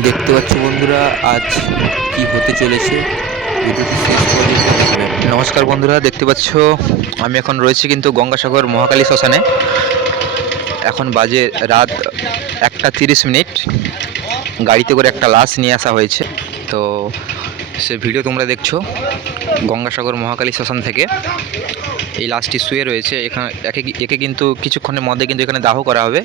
দেখতে পাচ্ছ বন্ধুরা, আজ কি হতে চলেছে, ভিডিওটি শেষ পর্যন্ত দেখবেন। নমস্কার বন্ধুরা, দেখতে পাচ্ছ আমি এখন রয়েছি কিন্তু গঙ্গাসাগর মহাকালী শ্মশানে। এখন বাজে রাত 1:30। গাড়িতে করে একটা লাশ নিয়ে আসা হয়েছে। তো সে ভিডিও তোমরা দেখছো গঙ্গাসাগর মহাকালী শ্মশান থেকে। এই লাশটি শুয়ে রয়েছে এখানে। একে কিন্তু কিছুক্ষণের মধ্যে কিন্তু এখানে দাহ করা হবে।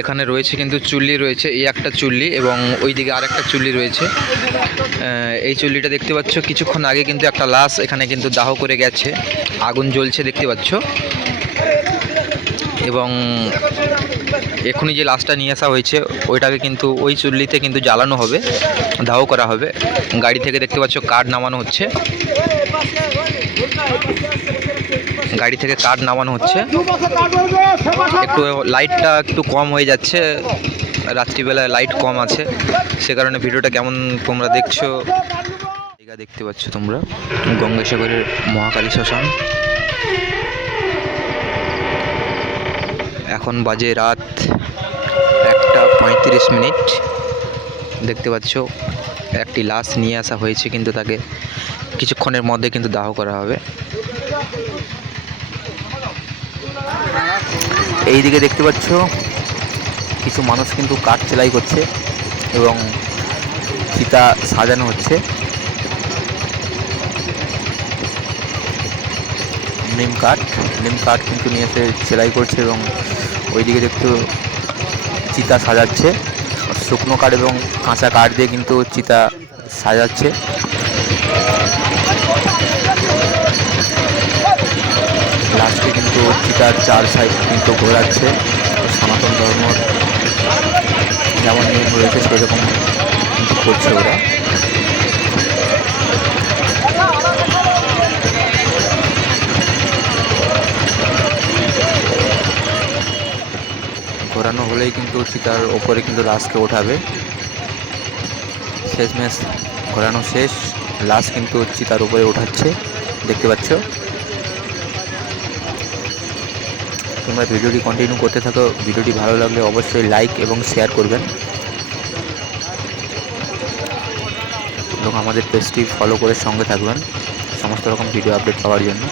এখানে রয়েছে কিন্তু চুল্লি রয়েছে, এই একটা চুল্লি এবং ওইদিকে আরেকটা চুল্লি রয়েছে। এই চুল্লিটা দেখতে পাচ্ছ, কিছুক্ষণ আগে কিন্তু একটা লাশ এখানে কিন্তু দাহ করে গেছে, আগুন জ্বলছে দেখতে পাচ্ছ। এবং এখনই যে লাশটা নিয়ে আসা হয়েছে ওইটাকে কিন্তু ওই চুল্লিতে কিন্তু জ্বালানো হবে, দাহ করা হবে। গাড়ি থেকে দেখতে পাচ্ছ কাঠ নামানো হচ্ছে, গাড়ি থেকে কাঠ নামানো হচ্ছে। একটু লাইটটা একটু কম হয়ে যাচ্ছে, রাত্রিবেলায় লাইট কম আছে, সে কারণে ভিডিওটা কেমন তোমরা দেখছো। জায়গা দেখতে পাচ্ছ তোমরা গঙ্গাসাগরের মহাকালী শ্মশান। এখন বাজে রাত 1:35। দেখতে পাচ্ছ একটি লাশ নিয়ে আসা হয়েছে, কিন্তু তাকে কিছুক্ষণের মধ্যে কিন্তু দাহ করা হবে। এই দিকে দেখতে পাচ্ছ কিছু মানুষ কিন্তু কাঠ সেলাই করছে এবং চিতা সাজানো হচ্ছে। নিম কাঠ কিন্তু নিয়ে এসে সেলাই করছে এবং ওইদিকে একটু চিতা সাজাচ্ছে। শুকনো কাঠ এবং কাঁচা কাঠ দিয়ে কিন্তু চিতা সাজাচ্ছে। লাস্টে কিন্তু চিতার চার সাইড কিন্তু ঘোরাচ্ছে। সনাতন ধর্ম যেমন নিয়ম রয়েছে সেরকম কিন্তু করছে ওরা। ঘোরানো হলেই কিন্তু চিতার ওপরে কিন্তু লাশকে ওঠাবে। শেষমেশ ঘোরানো শেষ, লাশ কিন্তু চিতার উপরে ওঠাচ্ছে দেখতে পাচ্ছ। তোমরা ভিডিওটি কন্টিনিউ করতে থাকো। ভিডিওটি ভালো লাগলে অবশ্যই লাইক এবং শেয়ার করবেন এবং আমাদের পেজটি ফলো করে সঙ্গে থাকবেন সমস্ত রকম ভিডিও আপডেট পাওয়ার জন্য।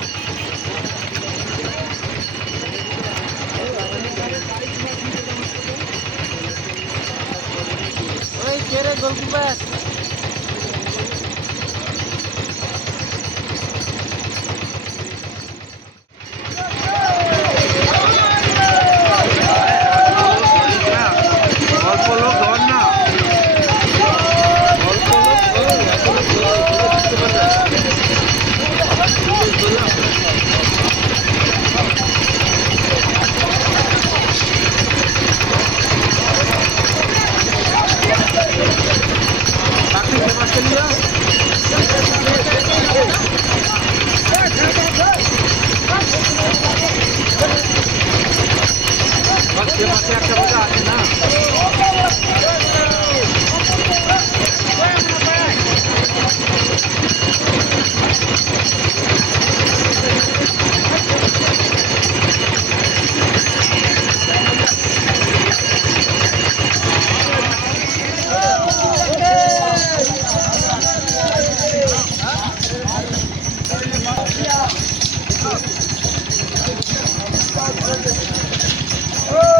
Oh!